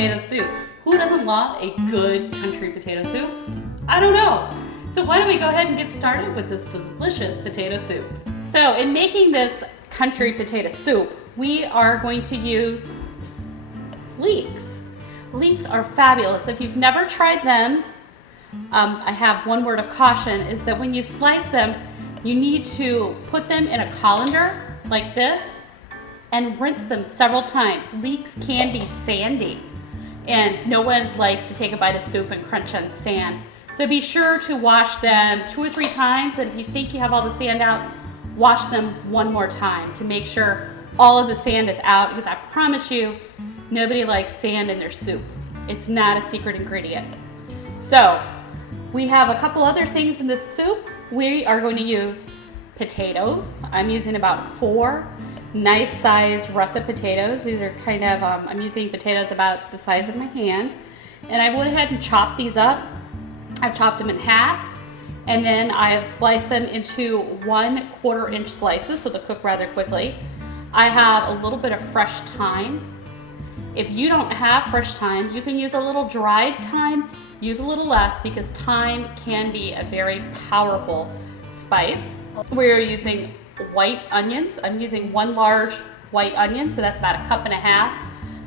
potato soup. Who doesn't love a good country potato soup? I don't know. So why don't we go ahead and get started with this delicious potato soup. So in making this country potato soup, we are going to use leeks. Leeks are fabulous. If you've never tried them, I have one word of caution is that when you slice them, you need to put them in a colander like this and rinse them several times. Leeks can be sandy and no one likes to take a bite of soup and crunch on sand. So be sure to wash them 2 or 3 times, and if you think you have all the sand out, wash them one more time to make sure all of the sand is out, because I promise you, nobody likes sand in their soup. It's not a secret ingredient. So we have a couple other things in this soup. We are going to use potatoes. I'm using about 4 nice sized russet potatoes. These are kind of, I'm using potatoes about the size of my hand. And I went ahead and chopped these up. I've chopped them in half, and then I have sliced them into 1/4 inch slices so they'll cook rather quickly. I have a little bit of fresh thyme. If you don't have fresh thyme, you can use a little dried thyme. Use a little less because thyme can be a very powerful spice. We're using white onions. I'm using 1 large white onion, so that's about 1.5 cups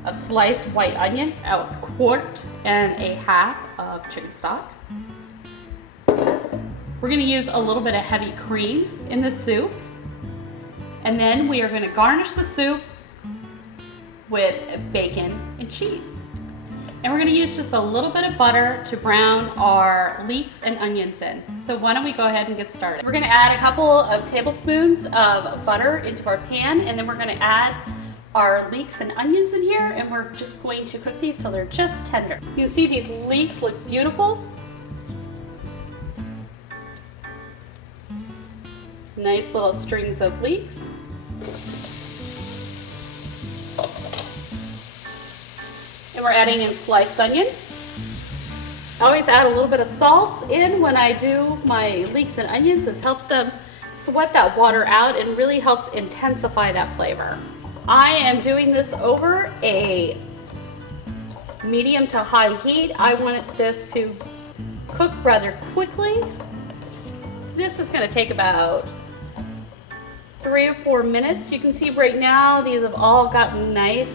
of sliced white onion, a quart and a half of chicken stock. We're going to use a little bit of heavy cream in the soup, and then we are going to garnish the soup with bacon and cheese. And we're going to use just a little bit of butter to brown our leeks and onions in. So why don't we go ahead and get started. We're going to add a couple of tablespoons of butter into our pan, and then we're going to add our leeks and onions in here, and we're just going to cook these till they're just tender. You can see these leeks look beautiful. Nice little strings of leeks. And we're adding in sliced onion. I always add a little bit of salt in when I do my leeks and onions. This helps them sweat that water out and really helps intensify that flavor. I am doing this over a medium to high heat. I want this to cook rather quickly. This is going to take about 3 or 4 minutes. You can see right now these have all gotten nice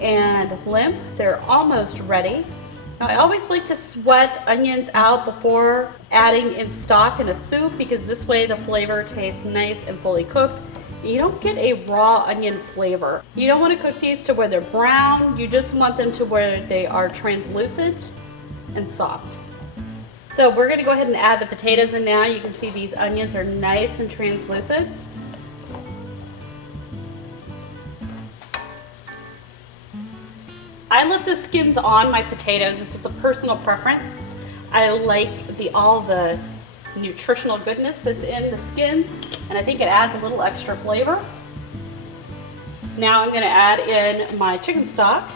and limp. They're almost ready. Now I always like to sweat onions out before adding in stock in a soup, because this way the flavor tastes nice and fully cooked. You don't get a raw onion flavor. You don't want to cook these to where they're brown. You just want them to where they are translucent and soft. So we're going to go ahead and add the potatoes in now. You can see these onions are nice and translucent. I left the skins on my potatoes. This is a personal preference. I like all the nutritional goodness that's in the skins, and I think it adds a little extra flavor. Now I'm going to add in my chicken stock.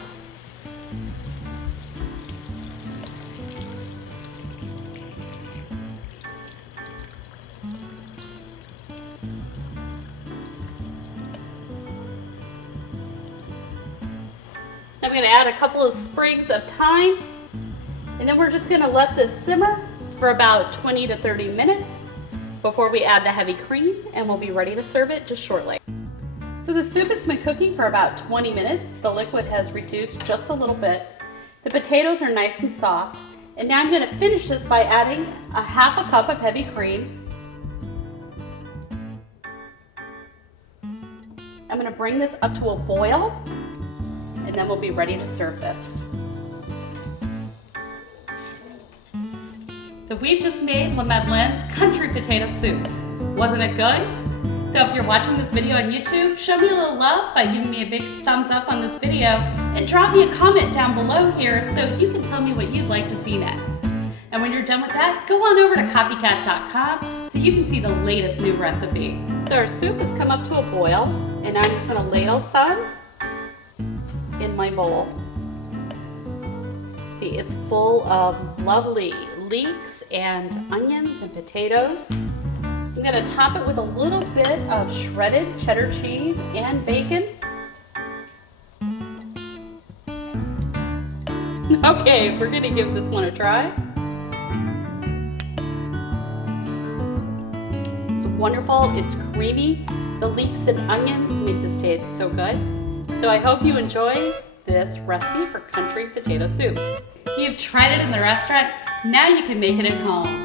I'm going to add a couple of sprigs of thyme, and then we're just going to let this simmer for about 20 to 30 minutes before we add the heavy cream, and we'll be ready to serve it just shortly. So the soup has been cooking for about 20 minutes. The liquid has reduced just a little bit. The potatoes are nice and soft, and now I'm going to finish this by adding a 1/2 cup of heavy cream. I'm going to bring this up to a boil, and then we'll be ready to serve this. So we've just made Madeleine's country potato soup. Wasn't it good? So if you're watching this video on YouTube, show me a little love by giving me a big thumbs up on this video, and drop me a comment down below here so you can tell me what you'd like to see next. And when you're done with that, go on over to copycat.com so you can see the latest new recipe. So our soup has come up to a boil, and I'm just going to ladle some in my bowl. See, it's full of lovely leeks and onions and potatoes. I'm going to top it with a little bit of shredded cheddar cheese and bacon. Okay, we're gonna give this one a try. It's wonderful, it's creamy. The leeks and onions make this taste so good. So I hope you enjoy this recipe for country potato soup. You've tried it in the restaurant, now you can make it at home.